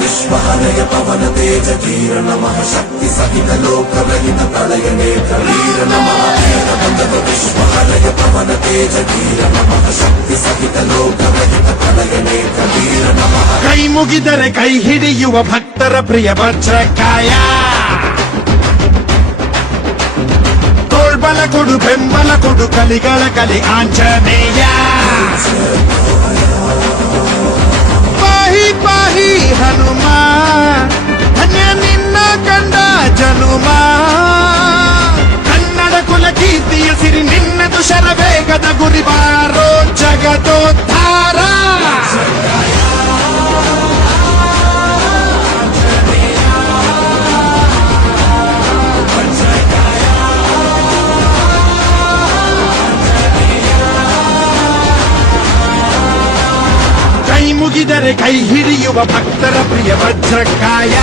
విశ్వాలయ పవన తేజ ధీర నమ శక్తి సహిత లోక రహిత ప్రళయ నేత్ర వీర నమ బంధవ విశ్వాలయ పవన తేజ ధీర నమ శక్తి సహిత లోక రహిత ప్రళయ నేత్ర ಕೈ ಮುಗಿದರೆ ಕೈ ಹಿಡಿಯುವ ಭಕ್ತರ ಪ್ರಿಯ ವಜ್ರಕಾಯ ತೋಳ್ಬಲ ಕೊಡು, ಬೆಂಬಲ ಕೊಡು, ಕಲಿಗಳ ಕಲಿ ಆಂಜನೇಯ. ಪಾಹಿ ಪಾಹಿ, ಹನುಮ, ಧನ್ಯ ನಿನ್ನ ಕಂಡ ಜನುಮ. ಕನ್ನಡ ಕುಲ ಕೀರ್ತಿಯ ಸಿರಿ, ನಿನ್ನದು ಶರವೇಗದ ಗುರಿ ಬಾರೋ ಕೈ ಮುಗಿದರೆ ಕೈ ಹಿಡಿಯುವ ಭಕ್ತರ ಪ್ರಿಯ ವಜ್ರಕಾಯ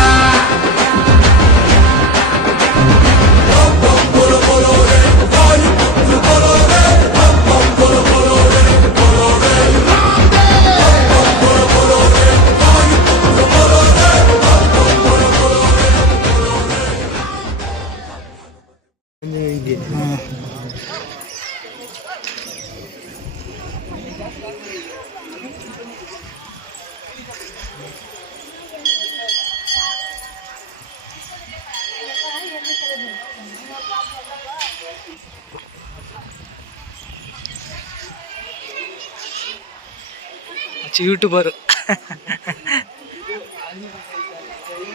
ಯೂಟ್ಯೂಬರು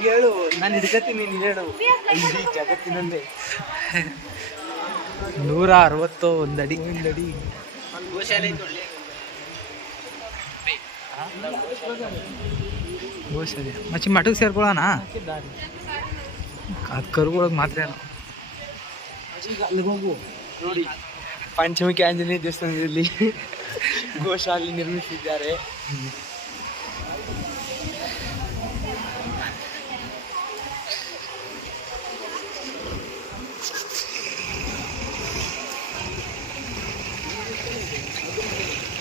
ಹೇಳು ನಾನು ಹಿಡ್ಕತೀನಿ ನೀನು ಹೇಳು. ಇಡೀ ಜಗತ್ತಿನಂದೆ ನೂರ ಅರವತ್ತು ಒಂದಡಿ. ಒಂದಡಿ. ಗೋಶಾಲೆ ಮಚ್ಚಿ ಮಠಕ್ಕೆ ಸೇರ್ಕೊಳ್ಳೋಣ? ಅದು ಕರುಗಳಿಗೆ ಮಾತ್ರ ಅಲ್ಲಿಗೆ ಹೋಗು. ನೋಡಿ ಪಂಚಮುಖಿ ಆಂಜನೇಯ ದೇವಸ್ಥಾನದಲ್ಲಿ ಗೋಶಾಲೆ ನಿರ್ಮಿಸಿದ್ದಾರೆ.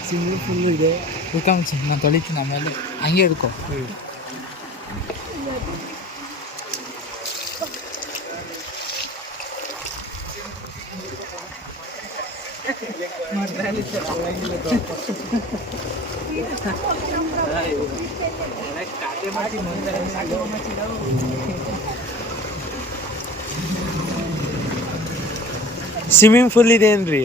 ಸ್ವಿಮ್ಮಿಂಗ್ ಫುಲ್ ಇದೆ. ಹುಡ್ಕೊಂಡ್ ನಾನು ತೊಳಿತೀನಿ ಆಮೇಲೆ. ಹಂಗೆ ಹಿಡ್ಕೊ ಸ್ವಿಮ್ಮಿಂಗ್ ಫುಲ್ ಇದೆ ಏನ್ರಿ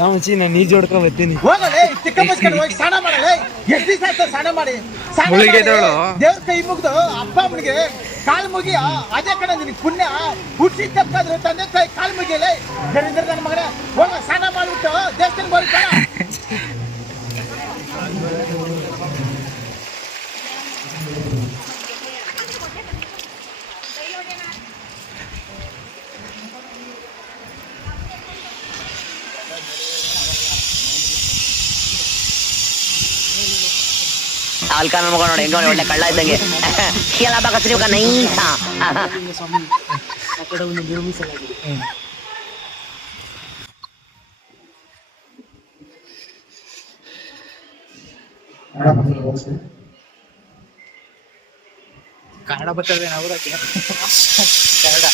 ಕಾಮಚಿ ನಾನು ನೀಜ್ ಹೊಡ್ಕೊಂಡ್ ಬರ್ತೀನಿ. ಹೋಗಲೇ ಚಿಕ್ಕ ಮಸ್ಕರ್ ಹೋಗಿ ಸ್ನಾನ ಮಾಡಲೇ ಎಷ್ಟು ದಿವಸ ಆಯ್ತು ಸ್ನಾನ ಮಾಡಿ? ಸ್ನಾನ ಮುಳುಗಿದವ್ಳು. ಮಾಡಿ, ದೇವ್ರ ಕೈ ಮುಗ್ದು ಅಪ್ಪ ಅಮ್ಮನಿಗೆ ಕಾಲ್ ಮುಗಿಯ ಅದೇ ಕಡೆ ನಿನ್ ಪುಣ್ಯ ಹುಟ್ಟಿ ತಪ್ಪಾದ್ರು ತಂದೆ ತಾಯಿ ಕಾಲ್ ಮುಗಿಯಲೇ. ದರಿದ್ರ ನನ್ನ ಮಗನೇ ಹೋಗ ಸ್ನಾನ ಮಾಡ್ಬಿಟ್ಟು ದೇವಸ್ಥಾನಕ್ಕೆ ಹೋಗಿ ಮಗ ನೋಡಿ ಹೆಂಗ ಒಳ್ಳೆ ಕಳ್ಳ ಇದ್ದಂಗೆ. ಎಲ್ಲ ಬಾಕತ್ರಿ ಇವಾಗ ನೈಸ. ಕನ್ನಡ ಬರ್ತದೆ ನಾವು ಕನ್ನಡ.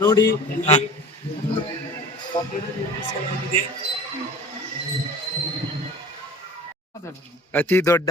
ನೋಡಿ ಅತಿ ದೊಡ್ಡ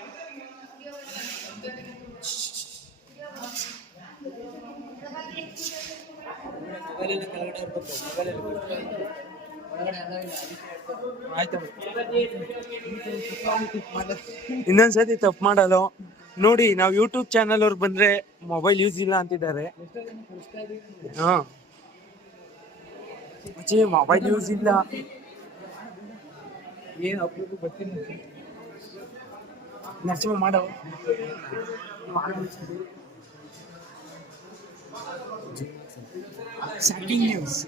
ಇನ್ನೊಂದ್ಸತಿ ತಪ್ಪು ಮಾಡಲು. ನೋಡಿ ನಾವು ಯೂಟ್ಯೂಬ್ ಚಾನಲ್ ಅವ್ರು ಬಂದ್ರೆ ಮೊಬೈಲ್ ಯೂಸ್ ಇಲ್ಲ ಅಂತಿದ್ದಾರೆ. ಹಾ. ಮೊಬೈಲ್ ಯೂಸ್ ಇಲ್ಲ. ಏನು ಅಪ್ರೂಪ ಬರ್ತೀನಿ ನರಸಿಂಹ ಮಾಡೋ. Sacking news.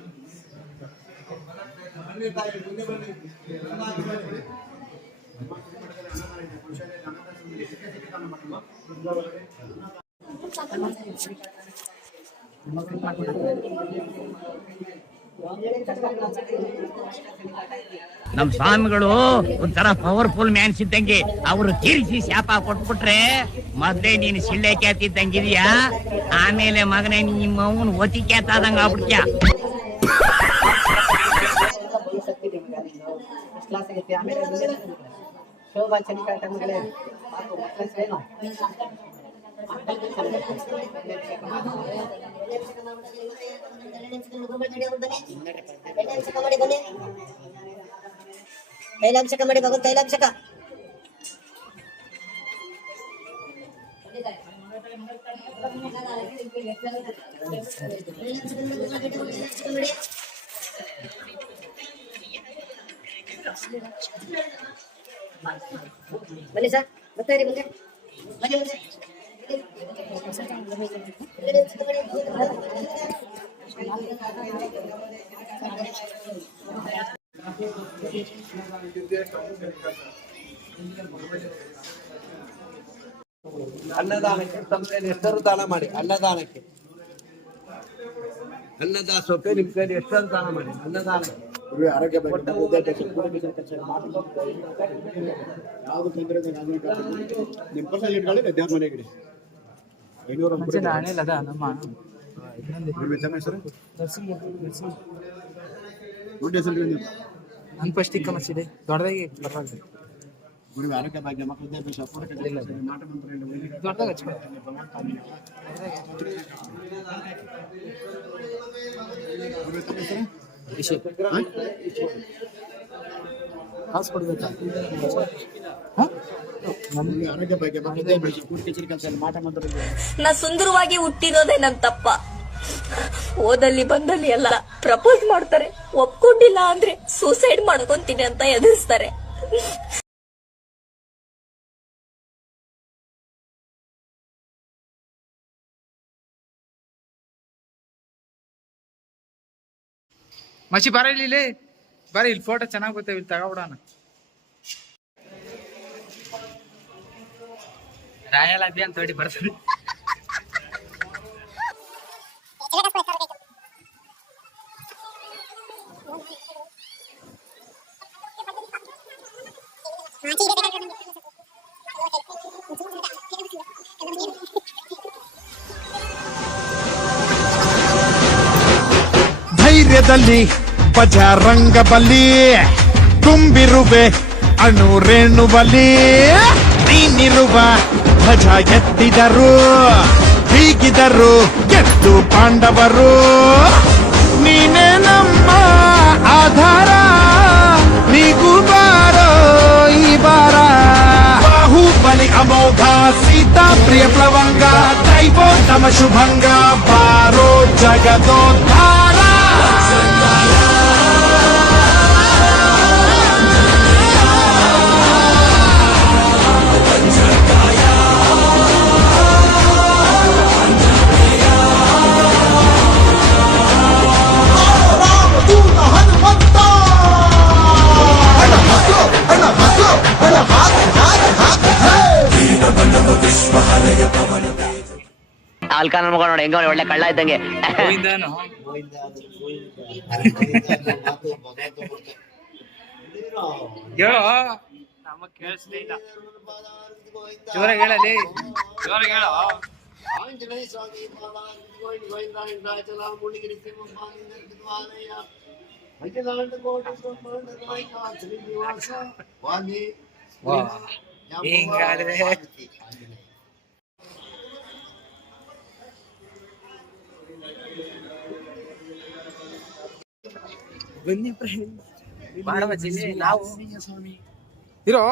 ನಮ್ ಸ್ವಾಮಿಗಳು ಒಂಥರ ಪವರ್ಫುಲ್ ಮ್ಯಾನ್ಸ್ ಇದ್ದಂಗೆ ಅವ್ರು ತೀರಿಸಿ ಶಾಪ ಕೊಟ್ಬಿಟ್ರೆ ಮೊದ್ಲೇ ನೀನು ಸಿಳ್ಳೆ ಕ್ಯಾತಿದ್ದಂಗಿದ್ಯಾ ಆಮೇಲೆ ಮಗನೇ ನಿಮ್ಮ ಅವನ್ ಒತಿ ಕ್ಯಾತಾದಂಗ ಆಗ್ಬಿಡ್ತ್ಯಾ? ಶೋಭಾ ಚನಿಕಾ ಟಮ್ಗಳೇ ಹಾಗೂ ಮಕ್ಕಳ ಸೇನು ತೈಲಾಂಶಕ ಮಾಡಿ ಭಗವಂತ ತೈಲಾಂಶಕ ಬನ್ನಿ ಸರ್ ಬರ್ತಾ ಇರಿ ಮುಂದೆ ಬನ್ನಿ ಮುಂದೆ ಅನ್ನದಾನಕ್ಕೆ ತಂದೆ ಹೆಸರು ದಾನ ಮಾಡಿ ಅನ್ನದಾನಕ್ಕೆ ಅನ್ನದಾಸೋಕೆ ನಿಮ್ ಕೈಲಿ ಹೆಸರು ದಾನ ಮಾಡಿ ಅನ್ನದಾನ ಆರೋಗ್ಯ ಬಗ್ಗೆ ಯಾವುದು ತೊಂದರೆ. ನಿಮ್ಮ ಪರ್ಸನಲ್ ಇಟ್ಕೊಳ್ಳಿ ದೇವ್ರ ಮನೆಗೆ ಇಡಿ. ಐನೂರ ಅದ ನಮ್ಮ ತಮ್ಮ ಹೆಸರು ಹೆಸರು? ನೀವು? ಫಸ್ಟ್ ಇಕ್ಕ ಮಚ್ಚಿದೆ ದೊಡ್ಡದಾಗಿ ಪರವಾಗಿಲ್ಲ. ಗುರುವಿಗೆ ಆರೋಗ್ಯ ಭಾಗ್ಯ ಮಕ್ಕಳ ವಿದ್ಯಾಭ್ಯಾಸ ದೊಡ್ಡದಾಗ ನಾ ಸುಂದರವಾಗಿ ಹುಟ್ಟಿರೋದೇ ನನ್ ತಪ್ಪ. ಓದಲ್ಲಿ ಬಂದಲ್ಲಿ ಎಲ್ಲ ಪ್ರಪೋಸ್ ಮಾಡ್ತಾರೆ. ಒಪ್ಕೊಂಡಿಲ್ಲ ಅಂದ್ರೆ ಸೂಸೈಡ್ ಮಾಡ್ಕೊಂತೀನಿ ಅಂತ ಎದುರಿಸ್ತಾರೆ. ಮಚ್ಚಿ ಬರ ಇಲ್ಲಿ ಬರ ಇಲ್ಲಿ ಫೋಟೋ ಚೆನ್ನಾಗಿ ಬರ್ತೇವೆ ಇಲ್ಲಿ ತಗೋಬಿಡೋಣ. ರಾಯಲ್ ಅಭಿಯಾನ್ ತೋಡಿ ಹೇಳಿ ಧೈರ್ಯದಲ್ಲಿ ಬಜರಂಗ ಬಲಿ ತುಂಬಿರುವೆ ಅಣು ರೇಣು ಬಲಿ ನೀನಿರುವ ಧ್ವಜ ಎತ್ತಿದರು ಹೀಗಿದರು ಗೆದ್ದು ಪಾಂಡವರು. ನೀನೇ ನಮ್ಮ ಆಧಾರ, ನೀಗೂ ಬಾರೋ ಈ ಬಾರ. ಬಾಹುಬಲಿ ಅಮೋಘ, ಸೀತಾ ಪ್ರಿಯ ಪ್ಲವಂಗ, ದೈವೋತ್ತಮ ಶುಭಂಗ, ಬಾರೋ ಜಗದೋದ್ಧಾರ ಹಾಕು ಹಣ ಹಾಕು ಹಾಕು ಹಾಕು ಹೇ ಅಲ್ಕ ನನ್ನ ಮಗ ನೋಡಿ ಹೆಂಗ ಒಳ್ಳೆ ಕಳ್ಳ ಇದ್ದಂಗೆ ನಮಗ್ ಆಂಜನೇಯ ಸ್ವಾಮಿ ಹಿಂಗಾದ್ರೆ ಬನ್ನಿ ಮಾಡವ ಜಿಲ್ಲೆ ನಾವು ಇರೋ?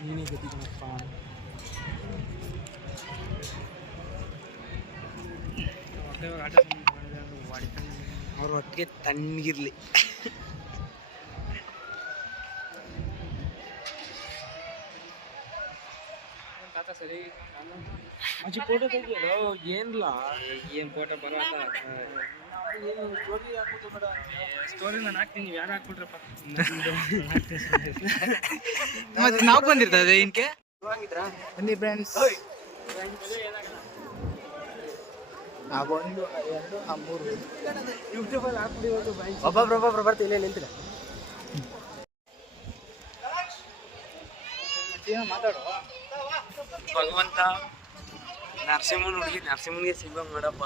ನೀನೇ ಅವ್ರ ಒಟ್ಟಿಗೆ ತಣ್ಣಗಿರ್ಲಿ. ಅಜ್ಜಿ ಫೋಟೋ ತೆಗಿಯೋ ಏನಿಲ್ಲ ಏನು ಫೋಟೋ ಬರೋ ಸ್ಟೋರಿ ನಾನು ಹಾಕ್ತೀನಿ ನೀವು ಯಾರು ಹಾಕ್ಬಿಟ್ರಪ್ಪ? ಮತ್ತೆ ನಾವು ಬಂದಿರ್ತದೆ ಇನ್ಕೆ? ಬನ್ನಿ ಫ್ರೆಂಡ್ಸ್ ಆ ಒಂದು ಆ ಎರಡು ಆ ಮೂರು ಯೂಟ್ಯೂಬಲ್ಲಿ ಹಾಕ್ಬಿಡಿರೋದು ಒಬ್ಬೊಬ್ರು ಒಬ್ಬೊಬ್ರು ಬರ್ತೀವಿ ಇಲ್ಲೇ ನಿಂತಿಲ್ಲ ಮಾತಾಡು? ಭಗವಂತ. ನರಸಿಂಹನ ಹುಡುಗಿ ನರಸಿಂಹನಿಗೆ ಸಿಗ್ಬಂಗ್ ಮಾಡಪ್ಪ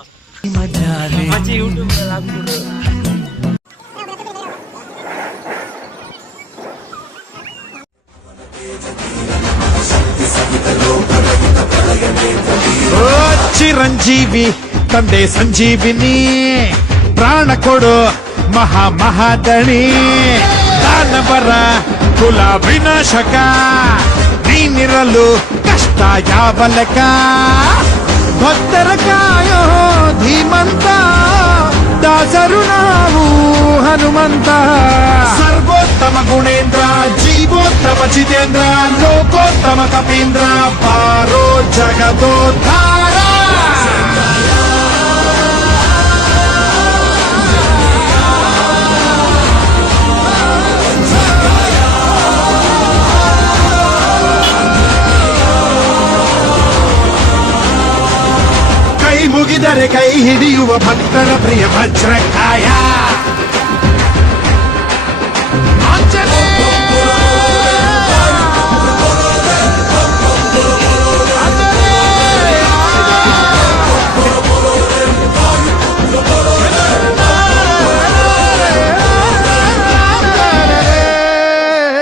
ಮಚ್ಚಿ ಯೂಟ್ಯೂಬ್ ಹಾಕ್ಬಿಡು ಓ ಚಿರಂಜೀವಿ ತಂದೆ ಸಂಜೀವಿನಿ ಪ್ರಾಣ ಕೊಡು ಮಹಾ ಮಹಾದಣಿ ದಾನವರ ಕುಲ ವಿನಾಶಕ ನೀನಿರಲು ಕಷ್ಟ ಯಾವ భద్రకాయో ధీమంత దాసరు నావు హనుమంత. సర్వోత్తమ గుణేంద్ర జీవోత్తమ జితేంద్ర లోకోత్తమ కపీంద్ర పారో జగతో ధారా ಮುಗಿದರೆ ಕೈ ಹಿಡಿಯುವ ಭಕ್ತರ ಪ್ರಿಯ ವಜ್ರಕಾಯ